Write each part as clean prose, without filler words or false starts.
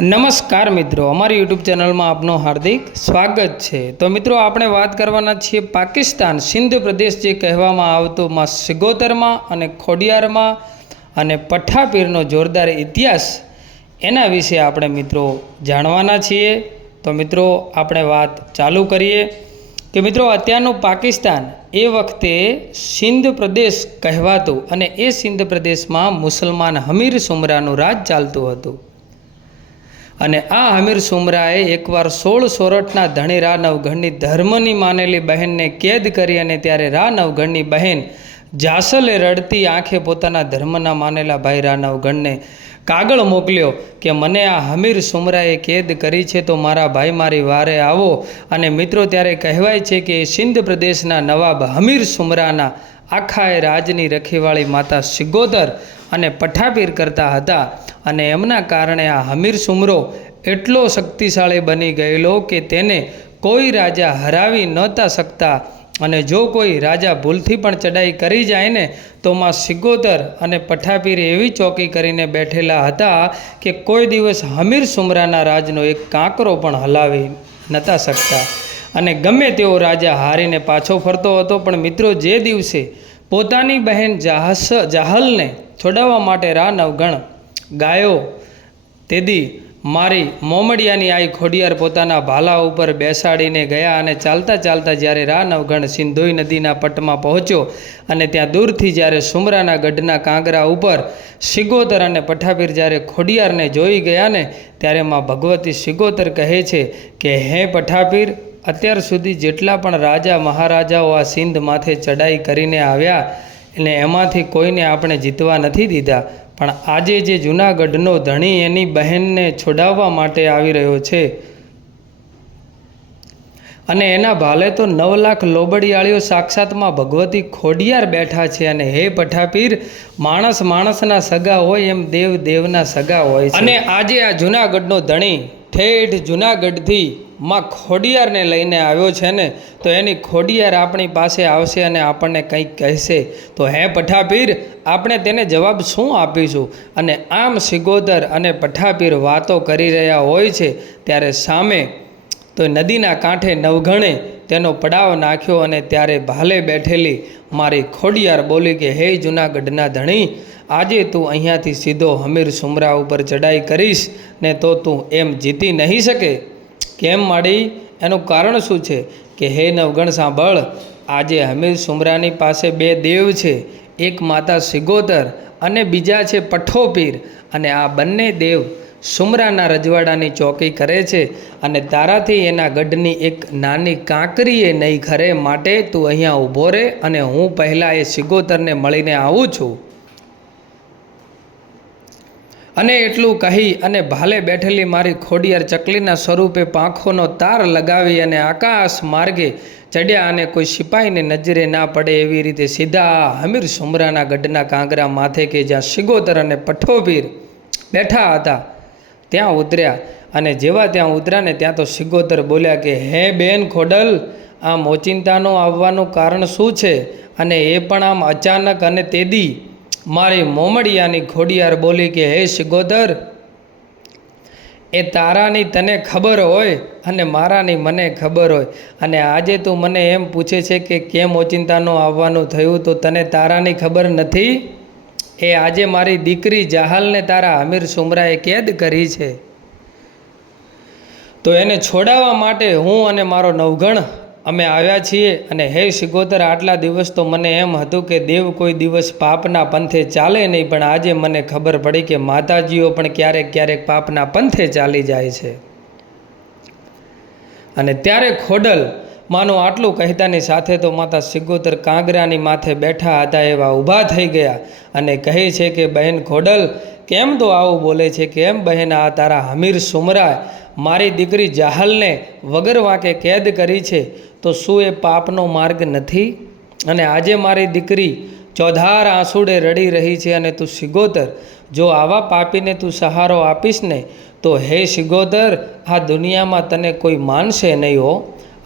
નમસ્કાર મિત્રો, અમારી યુટ્યુબ ચેનલમાં આપનું હાર્દિક સ્વાગત છે। તો મિત્રો આપણે વાત કરવાના છીએ પાકિસ્તાન સિંધ પ્રદેશ જે કહેવામાં આવતો માં સિગોતરમાં અને ખોડિયારમાં અને પઠ્ઠાપીરનો જોરદાર ઇતિહાસ એના વિશે આપણે મિત્રો જાણવાના છીએ। તો મિત્રો આપણે વાત ચાલુ કરીએ કે મિત્રો અત્યારનું પાકિસ્તાન એ વખતે સિંધ પ્રદેશ કહેવાતું અને એ સિંધ પ્રદેશમાં મુસલમાન હમીર સુમરાનું રાજ ચાલતું હતું। અને આ હમીર સુમરાએ એકવાર 16 સોરઠના ધણી રા નવઘણની ધર્મની માનેલી બહેનને કેદ કરી અને ત્યારે રા નવઘણની બહેન જાસલે રડતી આંખે પોતાના ધર્મના માનેલા ભાઈ રા નવઘણને કાગળ મોકલ્યો કે મને આ હમીર સુમરાએ કેદ કરી છે, તો મારા ભાઈ મારી વારે આવો। અને મિત્રો ત્યારે કહેવાય છે કે સિંધ પ્રદેશના નવાબ હમીર સુમરાના આખા રાજની રખેવાળી માતા સિગોતર અને પઠ્ઠાપીર કરતા હતા। અને એમના કારણે આ હમીર સુમરો એટલો શક્તિશાળી બની ગયેલો કે તેને કોઈ રાજા હરાવી નહોતા શકતા। અને જો કોઈ રાજા ભૂલથી પણ ચડાઈ કરી જાય ને તો માં સિગોતર અને પઠ્ઠાપીર એવી ચોકી કરીને બેઠેલા હતા કે કોઈ દિવસ હમીર સુમરાના રાજનો એક કાંકરો પણ હલાવી નહોતા શકતા। અને ગમે તેવો રાજા હારીને પાછો ફરતો હતો, પણ મિત્રો જે દિવસે પોતાની બહેન જાહલને છોડાવવા માટે રા નવઘણ ગાયો તેદી મારી મોમડિયાની આઈ ખોડિયાર પોતાના ભાલા ઉપર બેસાડીને ગયા। અને ચાલતા ચાલતા જ્યારે રા નવઘણ સિંધોઈ નદીના પટમાં પહોંચ્યો અને ત્યાં દૂરથી જ્યારે સુમરાના ગઢના કાંગરા ઉપર સિગોતર અને પઠ્ઠાપીર જ્યારે ખોડિયારને જોઈ ગયા ને ત્યારે માં ભગવતી સિગોતર કહે છે કે હે પઠ્ઠાપીર, અત્યાર સુધી જેટલા પણ રાજા મહારાજાઓ આ સિંધ માથે ચડાઈ કરીને આવ્યા અને એમાંથી કોઈને આપણે જીતવા નથી દીધા, પણ આજે જે જૂનાગઢનો ધણી એની બહેનને છોડાવવા માટે આવી રહ્યો છે અને એના ભાલે તો 9 લાખ લોબડિયાળીઓ સાક્ષાતમાં ભગવતી ખોડિયાર બેઠા છે। અને હે પઠ્ઠાપીર, માણસ માણસના સગા હોય એમ દેવ દેવના સગા હોય છે। અને આજે આ જૂનાગઢનો ધણી ઠેઠ જૂનાગઢથી માં ખોડિયારને લઈને આવ્યો છે ને, તો એની ખોડિયાર આપણી પાસે આવશે અને આપણને કંઈક કહેશે, તો હે પઠ્ઠાપીર આપણે તેને જવાબ શું આપીશું? અને આમ સિગોતર અને પઠ્ઠાપીર વાતો કરી રહ્યા હોય છે ત્યારે સામે તો નદીના કાંઠે નવઘણે તેનો પડાવ નાખ્યો અને ત્યારે ભાલે બેઠેલી મારી ખોડિયાર બોલી કે હે જૂનાગઢના ધણી, આજે તું અહીંયાથી સીધો હમીર સુમરા ઉપર ચડાઈ કરીશ ને તો તું એમ જીતી નહીં શકે। કેમ માડી? એનું કારણ શું છે કે હે નવઘણ સાંભળ, આજે હમીર સુમરાની પાસે 2 દેવ છે, એક માતા સિગોતર અને બીજા છે પઠ્ઠોપીર। અને આ બંને દેવ સુમરાના રજવાડાની ચોકી કરે છે અને તારાથી એના ગઢની એક નાની કાંકરીએ નહીં ખરે, માટે તું અહીંયા ઊભો રહે અને હું પહેલાં એ સિગોતરને મળીને આવું છું। અને એટલું કહી અને ભાલે બેઠેલી મારી ખોડિયાર ચકલીના સ્વરૂપે પાંખોનો તાર લગાવી અને આકાશ માર્ગે ચડ્યા અને કોઈ સિપાહીને નજરે ના પડે એવી રીતે સીધા હમીર સુમરાના ગઢના કાંગરા માથે કે જ્યાં સિગોતર અને પઠ્ઠોપીર બેઠા હતા ત્યાં ઉતર્યા। અને જેવા ત્યાં ઉતર્યા ને ત્યાં તો સિગોતર બોલ્યા કે હે બેન ખોડલ, આમ ઓચિંતાનું આવવાનું કારણ શું છે? અને એ પણ આમ અચાનક? અને તેદી મારી મોમડિયાની ખોડિયાર બોલી કે હે સિગોતર, એ તારાની તને ખબર હોય અને મારાની મને ખબર હોય, અને આજે તું મને એમ પૂછે છે કે કેમ ઓચિંતાનું આવવાનું થયું, તો તને તારાની ખબર નથી? એ આજે મારી દીકરી જાહલને તારા હમીર સુમરાએ કેદ કરી છે, તો એને છોડાવવા માટે હું અને મારો નવઘણ અમે આવ્યા છીએ। અને હે સિગોતર, આટલા દિવસ તો મને એમ હતું કે દેવ કોઈ દિવસ પાપના પંથે ચાલે નહીં, પણ આજે મને ખબર પડી કે માતાજીઓ પણ ક્યારેક ક્યારેક પાપના પંથે ચાલી જાય છે। અને ત્યારે ખોડલ માનું આટલું કહેતાની સાથે તો માતા સિગોતર કાંગરાની માથે બેઠા હતા એવા ઊભા થઈ ગયા અને કહે છે કે બહેન ખોડલ, કેમ તો આવું બોલે છે? કેમ બહેન, આ તારા હમીર સુમરા મારી દીકરી જાહલને વગર વાંકે કેદ કરી છે, તો શું એ પાપનો માર્ગ નથી? અને આજે મારી દીકરી ચોધાર આંસુડે રડી રહી છે અને તું સિગોતર, જો આવા પાપીને તું સહારો આપીશ ને તો હે સિગોતર, આ દુનિયામાં તને કોઈ માનશે નહીં હો।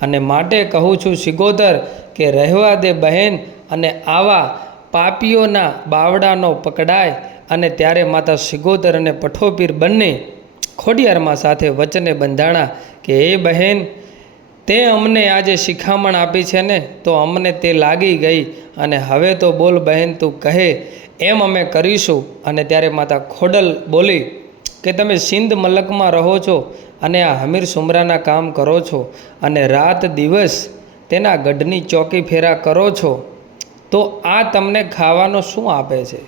અને માટે કહું છું સિગોતર કે રહેવા દે બહેન, અને આવા પાપીઓના બાવડાનો પકડાય। અને ત્યારે માતા સિગોતર અને પઠ્ઠોપીર બંને ખોડિયારમાં સાથે વચને બંધાણા કે હે બહેન, તે અમને આજે શિખામણ આપી છે ને, તો અમને તે લાગી ગઈ, અને હવે તો બોલ બહેન, તું કહે એમ અમે કરીશું. અને ત્યારે માતા ખોડલ બોલી કે તમે સિંધ મલકમાં રહો છો અને આ હમીર સુમરાના કામ કરો છો અને રાત દિવસ તેના ગઢની ચોકી ફેરા કરો છો, તો આ તમને ખાવાનો શું આપે છે?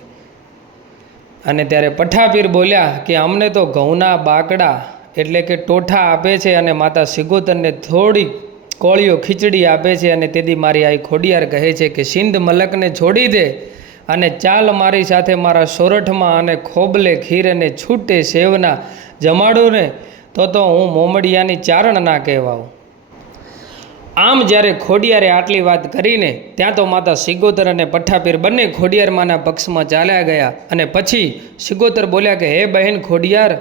અને ત્યારે પઠાપીર બોલ્યા કે અમને તો ઘઉંના બાકડા એટલે કે ટોઠા આપે છે, અને માતા સિગોતરને થોડી કોળીઓ ખીચડી આપે છે. અને તેથી મારી આઈ ખોડિયાર કહે છે કે સિંધ મલકને છોડી દે અને ચાલ મારી સાથે મારા સોરઠમાં, અને ખોબલે ખીર અને છૂટે સેવના જમાડું ને, તો હું મોમડિયાની ચારણ ના કહેવાઉં. આમ જ્યારે ખોડિયારે આટલી વાત કરીને ત્યાં તો માતા સિગોતર અને પઠ્ઠાપીર બંને ખોડિયારમાંના પક્ષમાં ચાલ્યા ગયા. અને પછી સિગોતર બોલ્યા કે હે બહેન ખોડિયાર,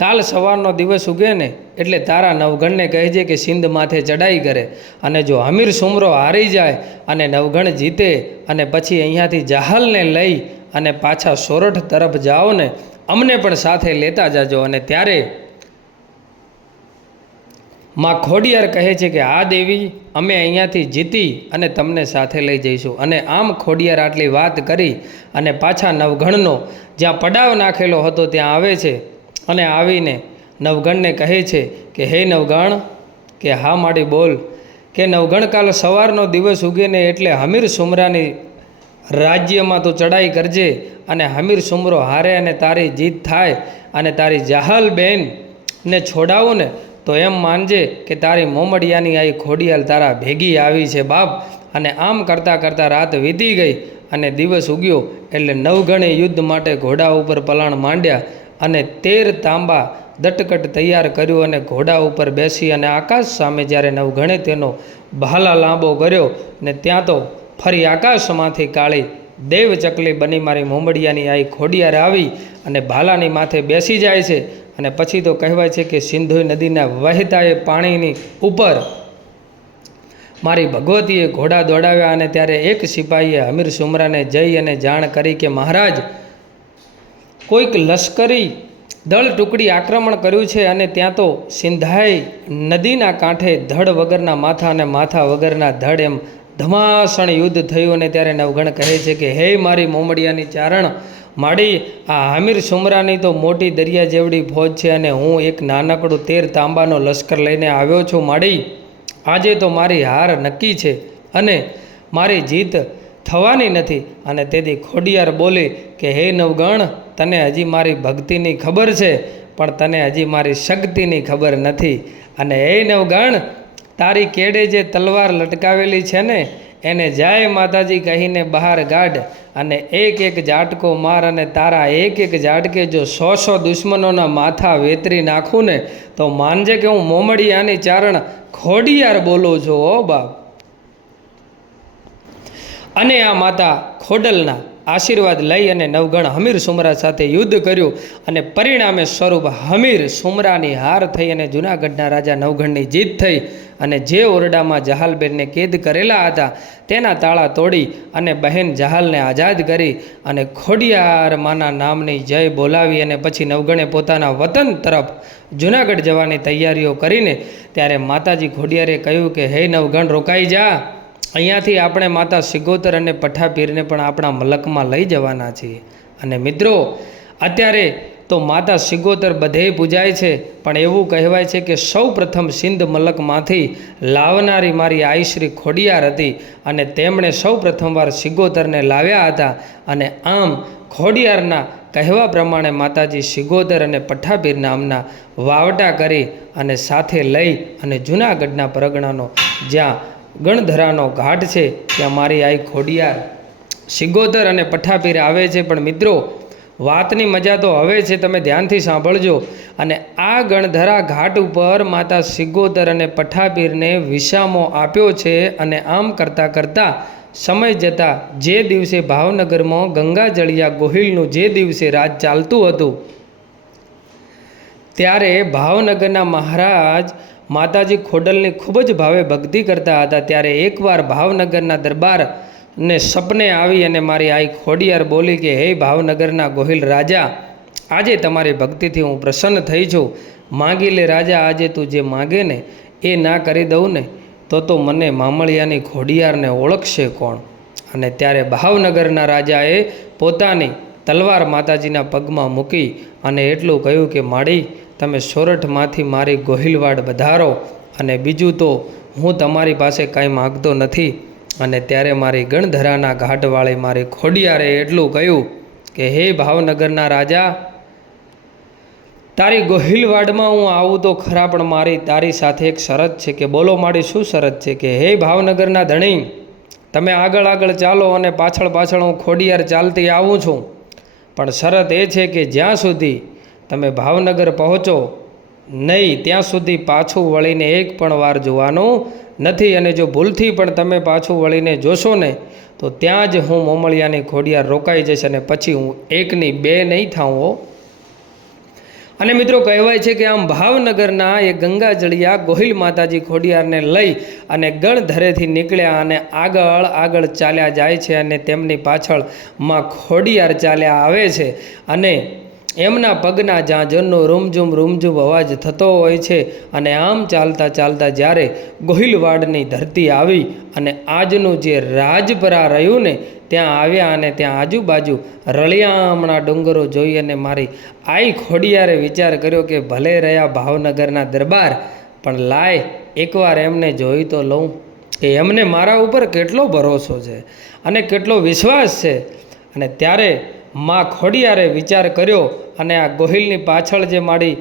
કાલ સવારનો દિવસ ઉગે ને એટલે તારા નવગણને કહેજે કે સિંધ માથે ચડાઈ કરે, અને જો હમીર સુમરો હારી જાય અને નવગણ જીતે અને પછી અહીંયાથી જહાલને લઈ અને પાછા સોરઠ તરફ જાઓ ને, અમને પણ સાથે લેતા જાજો. અને ત્યારે માં ખોડિયાર કહે છે કે હા દેવી, અમે અહીંયાથી જીતી અને તમને સાથે લઈ જઈશું. અને આમ ખોડિયાર આટલી વાત કરી અને પાછા નવગણનો જ્યાં પડાવ નાખેલો હતો ત્યાં આવે છે, અને આવીને નવગણને કહે છે કે હે નવગણ, કે હા માડી બોલ, કે નવગણ કાલ સવારનો દિવસ ઉગે ને એટલે હમીર સુમરાની રાજ્યમાં તું ચડાઈ કરજે, અને હમીર સુમરો હારે અને તારી જીત થાય અને તારી જાહલ બેનને છોડાવું ને, તો એમ માનજે કે તારી મોમડિયાની આઈ ખોડિયાલ તારા ભેગી આવી છે બાપ. અને આમ કરતાં કરતાં રાત વીતી ગઈ અને દિવસ ઉગ્યો એટલે નવગણે યુદ્ધ માટે ઘોડા ઉપર પલાણ માંડ્યા, અને 13 તાંબા દટકટ તૈયાર કર્યું, અને ઘોડા ઉપર બેસી અને આકાશ સામે જ્યારે નવગણે તેનો ભાલા લાંબો કર્યો ને ત્યાં તો ફરી આકાશમાંથી કાળી દેવ ચકલી બની મારી મોમડિયાની આઈ ખોડિયાર આવી અને ભાલાની માથે બેસી જાય છે. અને પછી તો કહેવાય છે કે સિંધુ નદીના વહેતા એ પાણીની ઉપર મારી ભગવતીએ ઘોડા દોડાવ્યા. અને ત્યારે એક સિપાહીએ હમીર સુમરાને જઈ અને જાણ કરી કે મહારાજ, કોઈક લશ્કરી દળ ટુકડી આક્રમણ કર્યું છે, અને ત્યાં તો સિંધાઈ નદીના કાંઠે ધડ વગરના માથા અને માથા વગરના ધડ એમ ધમાસણ યુદ્ધ થયું. અને ત્યારે નવગણ કહે છે કે હે મારી મોમડિયાની ચારણ માડી, આ હમીર સુમરાની તો મોટી દરિયા જેવડી ફોજ છે, અને હું એક નાનકડું 13 તાંબાનો લશ્કર લઈને આવ્યો છું માડી. આજે તો મારી હાર નક્કી છે અને મારી જીત થવાની નથી. અને તેથી ખોડિયાર બોલી કે હે નવગણ, તને હજી મારી ભક્તિની ખબર છે, પણ તને હજી મારી શક્તિની ખબર નથી. અને હે નવગણ, તારી કેડે જે તલવાર લટકાવેલી છે ને, એને જય માતાજી કહીને બહાર કાઢ, અને એક એક ઝાટકો માર, અને તારા એક એક ઝાટકે જો 100 દુશ્મનોના માથા વેતરી નાખું ને, તો માનજે કે હું મોમડિયાની ચારણ ખોડિયાર બોલું છું ઓ બાપ. અને આ માતા ખોડલના આશીર્વાદ લઈ અને નવગણ હમીર સુમરા સાથે યુદ્ધ કર્યું, અને પરિણામે સ્વરૂપ હમીર સુમરાની હાર થઈ અને જૂનાગઢના રાજા નવગણની જીત થઈ. અને જે ઓરડામાં જહાલબેનને કેદ કરેલા હતા તેના તાળા તોડી અને બહેન જહાલને આઝાદ કરી અને ખોડિયાર માના નામની જય બોલાવી. અને પછી નવગણે પોતાના વતન તરફ જૂનાગઢ જવાની તૈયારીઓ કરીને ત્યારે માતાજી ખોડિયારે કહ્યું કે હે નવગણ, રોકાઈ જા, અહીંયાથી આપણે માતા સિગોતર અને પઠ્ઠાપીરને પણ આપણા મલકમાં લઈ જવાના છીએ. અને મિત્રો, અત્યારે તો માતા સિગોતર બધે પૂજાય છે, પણ એવું કહેવાય છે કે સૌ પ્રથમ સિંધ મલકમાંથી લાવનારી મારી આઈ શ્રી ખોડિયાર હતી, અને તેમણે સૌ પ્રથમવાર સિગોતરને લાવ્યા હતા. અને આમ ખોડિયારના કહેવા પ્રમાણે માતાજી સિગોતર અને પઠ્ઠાપીર નામના વાવટા કરી અને સાથે લઈ અને જૂનાગઢના પરગણાનો જ્યાં ગણધરાનો ઘાટ છે ત્યાં મારી આઈ ખોડિયાર સિગોતર અને પઠ્ઠાપીર આવે છે. પણ મિત્રો, વાતની મજા તો હવે છે, તમે ધ્યાનથી સાંભળજો. અને આ ગણધરા ઘાટ ઉપર માતા સિગોતર અને પઠ્ઠાપીરને વિસામો આપ્યો છે. અને આમ કરતાં કરતાં સમય જતાં જે દિવસે ભાવનગરમાં ગંગાજળિયા ગોહિલનું જે દિવસે રાજ ચાલતું હતું, ત્યારે ભાવનગરના મહારાજ માતાજી ખોડલની ખૂબ જ ભાવે ભક્તિ કરતા હતા. ત્યારે એકવાર ભાવનગરના દરબારને સપને આવી અને મારી આઈ ખોડિયાર બોલી કે હે ભાવનગરના ગોહિલ રાજા, આજે તમારી ભક્તિથી હું પ્રસન્ન થઈ છું. માગી લે રાજા, આજે તું જે માગે ને એ ના કરી દઉં ને તો મને મામળિયાની ખોડિયારને ઓળખશે કોણ? અને ત્યારે ભાવનગરના રાજાએ પોતાની તલવાર માતાજીના પગમાં મૂકી અને એટલું કહ્યું કે માળી, તમે સોરઠમાંથી મારી ગોહિલવાડ વધારો, અને બીજું તો હું તમારી પાસે કાંઈ માગતો નથી. અને ત્યારે મારી ગણધરાના ઘાટવાળી મારી ખોડિયારે એટલું કહ્યું કે હે ભાવનગરના રાજા, તારી ગોહિલવાડમાં હું આવું તો ખરા, પણ મારી તારી સાથે એક શરત છે. કે બોલો મારી શું શરત છે? કે હે ભાવનગરના ધણી, તમે આગળ આગળ ચાલો અને પાછળ પાછળ હું ખોડિયાર ચાલતી આવું છું, પણ શરત એ છે કે જ્યાં સુધી તમે ભાવનગર પહોંચો નહીં ત્યાં સુધી પાછું વળીને એક પણ વાર જોવાનું નથી. અને જો ભૂલથી પણ તમે પાછું વળીને જોશો ને તો ત્યાં જ હું મોમળિયાની ખોડિયાર રોકાઈ જઈશ, અને પછી હું એકની બે નહીં થાઉં હો. અને મિત્રો કહેવાય છે કે આમ ભાવનગરના એ ગંગાજળિયા ગોહિલ માતાજી ખોડિયારને લઈ અને ગણધરેથી નીકળ્યા અને આગળ આગળ ચાલ્યા જાય છે, અને તેમની પાછળ માં ખોડિયાર ચાલ્યા આવે છે. અને એમના પગના ઝાંઝરનો રૂમઝૂમ અવાજ થતો હોય છે. અને આમ ચાલતા ચાલતા જ્યારે ગોહિલવાડની ધરતી આવી અને આજનું જે રાજપરા રહ્યું ને ત્યાં આવ્યા, અને ત્યાં આજુબાજુ રળિયામણા ડુંગરો જોઈ અને મારી આઈ ખોડિયારે વિચાર કર્યો કે ભલે રહ્યા ભાવનગરના દરબાર, પણ લાય એકવાર એમને જોઈ તો લઉં કે એમને મારા ઉપર કેટલો ભરોસો છે અને કેટલો વિશ્વાસ છે. અને ત્યારે માં ખોડિયારે વિચાર કર્યો અને આ ગોહિલની પાછળ જે મારી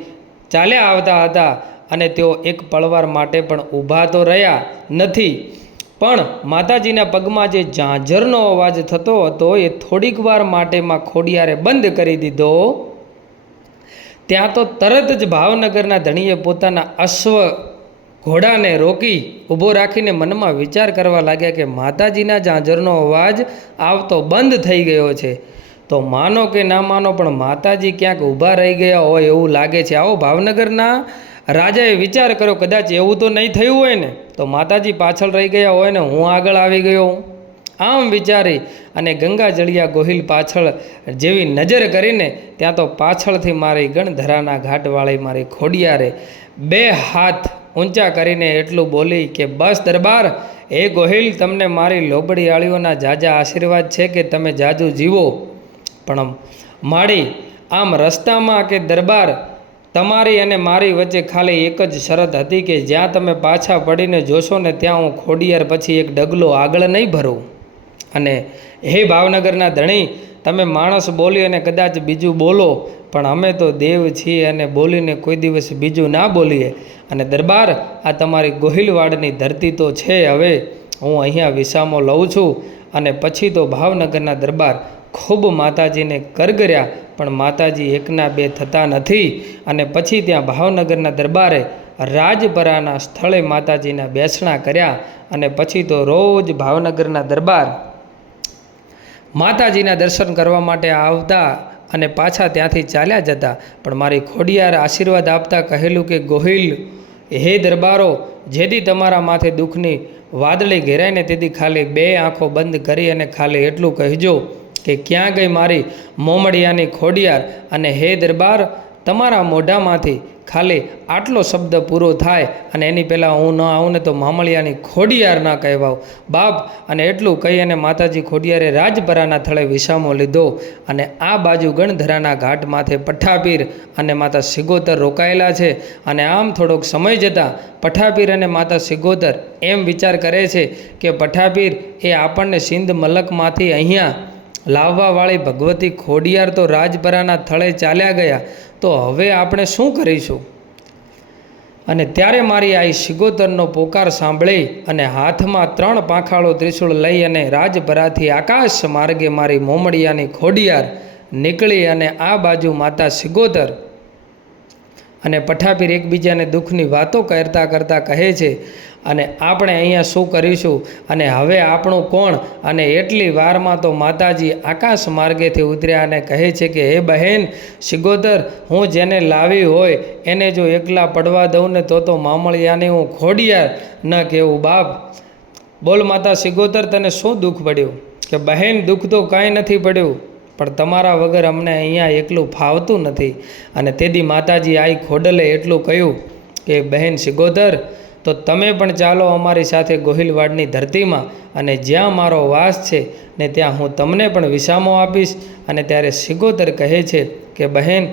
ચાલ્યા આવતા હતા અને તેઓ એક પળવાર માટે પણ ઊભા તો રહ્યા નથી, પણ માતાજીના પગમાં જે ઝાંઝરનો અવાજ થતો હતો એ થોડીક વાર માટે માં ખોડિયારે બંધ કરી દીધો. ત્યાં તો તરત જ ભાવનગરના ધણીએ પોતાના અશ્વ ઘોડાને રોકી ઊભો રાખીને મનમાં વિચાર કરવા લાગ્યા કે માતાજીના ઝાંઝરનો અવાજ આવતો બંધ થઈ ગયો છે. તો માનો કે ના માનો પણ માતાજી ક્યાંક ઊભા રહી ગયા હોય એવું લાગે છે. આવો ભાવનગરના રાજાએ વિચાર કર્યો, કદાચ એવું તો નહીં થયું હોય ને તો માતાજી પાછળ રહી ગયા હોય ને હું આગળ આવી ગયો. આમ વિચારી અને ગંગાજળિયા ગોહિલ પાછળ જેવી નજર કરીને ત્યાં તો પાછળથી મારી ગણધરાના ઘાટવાળી મારી ખોડિયારે બે હાથ ઊંચા કરીને એટલું બોલી કે બસ દરબાર, એ ગોહિલ, તમને મારી લોબડીયાળીઓના જાજા આશીર્વાદ છે કે તમે જાજુ જીવો. પણ માળી, આમ રસ્તામાં કે દરબાર, તમારી અને મારી વચ્ચે ખાલી એક જ શરત હતી કે જ્યાં તમે પાછા પડીને જોશો ને ત્યાં હું ખોડિયાર પછી એક ડગલો આગળ નહીં ભરું. અને હે ભાવનગરના ધણી, તમે માણસ બોલી અને કદાચ બીજું બોલો, પણ અમે તો દેવ છીએ અને બોલીને કોઈ દિવસ બીજું ના બોલીએ. અને દરબાર, આ તમારી ગોહિલવાડની ધરતી તો છે, હવે હું અહીંયા વિસામો લઉં છું. અને પછી તો ભાવનગરના દરબાર ખૂબ માતાજીને કરગર્યા, પણ માતાજી એકના બે થતા નથી. અને પછી ત્યાં ભાવનગરના દરબારે રાજપરાના સ્થળે માતાજીના બેસણા કર્યા. અને પછી તો રોજ ભાવનગરના દરબાર માતાજીના દર્શન કરવા માટે આવતા અને પાછા ત્યાંથી ચાલ્યા જતા. પણ મારી ખોડિયાર આશીર્વાદ આપતા કહેલું કે ગોહિલ, હે દરબારો, જેથી તમારા માથે દુઃખની વાદળી ઘેરાય ને તેથી ખાલી બે આંખો બંધ કરી અને ખાલી એટલું કહેજો કે ક્યાં ગઈ મારી મોમડિયાની ખોડિયાર. અને હે દરબાર, તમારા મોઢામાંથી ખાલી આટલો શબ્દ પૂરો થાય અને એની પહેલાં હું ન આવું ને તો મામળિયાની ખોડિયાર ના કહેવાઉં બાપ. અને એટલું કહી અને માતાજી ખોડિયારે રાજપરાના થળે વિસામો લીધો. અને આ બાજુ ગણધરાના ઘાટ માથે પઠ્ઠાપીર અને માતા સિગોતર રોકાયેલા છે. અને આમ થોડોક સમય જતાં પઠ્ઠાપીર અને માતા સિગોતર એમ વિચાર કરે છે કે પઠ્ઠાપીર એ આપણને સિંધ મલકમાંથી અહીંયા લાવવાવાળી ભગવતી ખોડિયાર તો રાજપરાના થળે ચાલ્યા ગયા, તો હવે આપણે શું કરીશું? અને ત્યારે મારી આઈ સિગોતરનો પોકાર સાંભળી અને હાથમાં 3 પાંખાળો ત્રિશૂળ લઈ અને રાજપરાથી આકાશ માર્ગે મારી મોમડિયાની ખોડિયાર નીકળી. અને આ બાજુ માતા સિગોતર અને પઠ્ઠાપીર એકબીજાને દુઃખની વાતો કરતાં કરતાં કહે છે, અને આપણે અહીંયા શું કરીશું અને હવે આપણું કોણ? અને એટલી વારમાં તો માતાજી આકાશ માર્ગેથી ઉતર્યા અને કહે છે કે હે બહેન સિગોતર, હું જેને લાવી હોય એને જો એકલા પડવા દઉં ને તો મામળિયાને હું ખોડિયાર ન કહેવું બાપ. બોલ માતા સિગોતર, તને શું દુઃખ પડ્યું? કે બહેન, દુઃખ તો કાંઈ નથી પડ્યું, પણ તમારા વગર અમને અહીંયા એકલું ફાવતું નથી. અને તેથી માતાજી આઈ ખોડલે એટલું કહ્યું કે બહેન સિગોદર, તો તમે પણ ચાલો અમારી સાથે ગોહિલવાડની ધરતીમાં, અને જ્યાં મારો વાસ છે ને ત્યાં હું તમને પણ વિસામો આપીશ. અને ત્યારે સિગોદર કહે છે કે બહેન,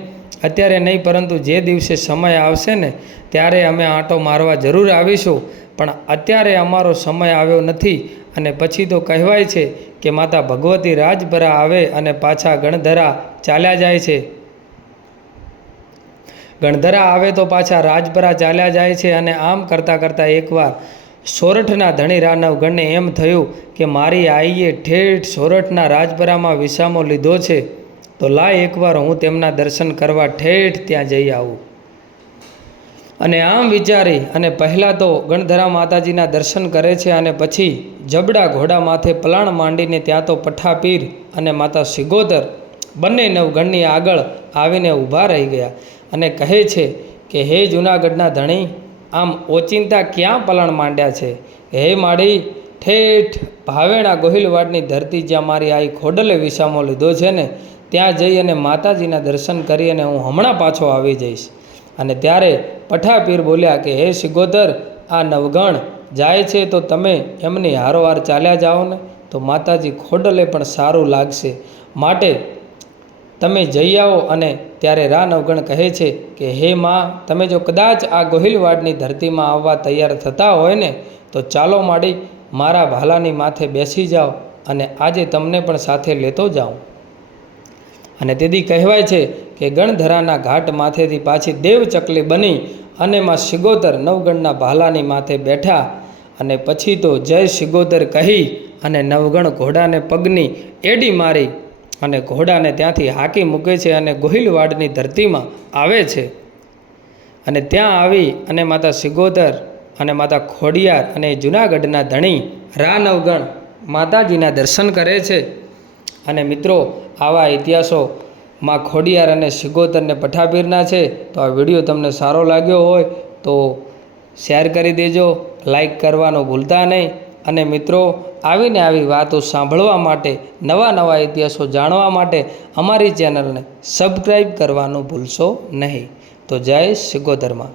અત્યારે નહીં, પરંતુ જે દિવસે સમય આવશે ને ત્યારે અમે આંટો મારવા જરૂર આવીશું, પણ અત્યારે અમારો સમય આવ્યો નથી. અને પછી તો કહેવાય છે કે માતા ભગવતી રાજભરા આવે અને પાછા ગણધરા ચાલ્યા જાય છે. ગણધરા આવે તો પાછા રાજભરા ચાલ્યા જાય છે. અને આમ કરતાં કરતાં એકવાર સોરઠના ધણી નવગણને એમ થયું કે મારી આઈએ ઠેઠ સોરઠના રાજભરામાં વિસામો લીધો છે, તો લાય એકવાર હું તેમના દર્શન કરવા ઠેઠ ત્યાં જઈ આવું. અને આમ વિચારી અને પહેલાં તો ગણધરા માતાજીના દર્શન કરે છે, અને પછી જબડા ઘોડા માથે પલાણ માંડીને ત્યાં તો પઠાપીર અને માતા સિગોદર બંને નવગણની આગળ આવીને ઊભા રહી ગયા અને કહે છે કે હે જૂનાગઢના ધણી, આમ ઓચિંતા ક્યાં પલાણ માંડ્યા છે? હે માડી, ઠેઠ ભાવેણા ગોહિલવાડની ધરતી જ્યાં મારી આઈ ખોડલે વિસામો લીધો છે ને ત્યાં જઈ અને માતાજીના દર્શન કરી અને હું હમણાં પાછો આવી જઈશ. અને ત્યારે પઠાપીર બોલ્યા કે હે સિગોદર, આ નવગણ જાય છે તો તમે એમની હારોહાર ચાલ્યા જાઓ ને, તો માતાજી ખોડલે પણ સારું લાગશે, માટે તમે જઈ આવો. અને ત્યારે નવગણ કહે છે કે હે માં, તમે જો કદાચ આ ગોહિલવાડની ધરતીમાં આવવા તૈયાર થતા હોય ને તો ચાલો માડી, મારા ભાલાની માથે બેસી જાઓ અને આજે તમને પણ સાથે લેતો જાઉં. અને તેથી કહેવાય છે કે ગણધરાના ઘાટ માથેથી પાછી દેવચકલી બની અને માં સિગોદર નવગણના ભાલાની માથે બેઠા. અને પછી તો જય સિગોદર કહી અને નવગણ ઘોડાને પગની એડી મારી અને ઘોડાને ત્યાંથી હાંકી મૂકે છે અને ગોહિલવાડની ધરતીમાં આવે છે. અને ત્યાં આવી અને માતા સિગોદર અને માતા ખોડિયાર અને જૂનાગઢના ધણી નવગણ માતાજીના દર્શન કરે છે. અને મિત્રો, આવા ઇતિહાસો માં ખોડિયાર અને સિગોદરને પઠાપીરના છે. તો આ વિડીયો તમને સારો લાગ્યો હોય તો શેર કરી દેજો, લાઈક કરવાનું ભૂલતા નહીં. અને મિત્રો, આવીને આવી વાતો સાંભળવા માટે, નવા નવા ઇતિહાસો જાણવા માટે અમારી ચેનલને સબસ્ક્રાઈબ કરવાનું ભૂલશો નહીં. તો જય સિગોદરમાં.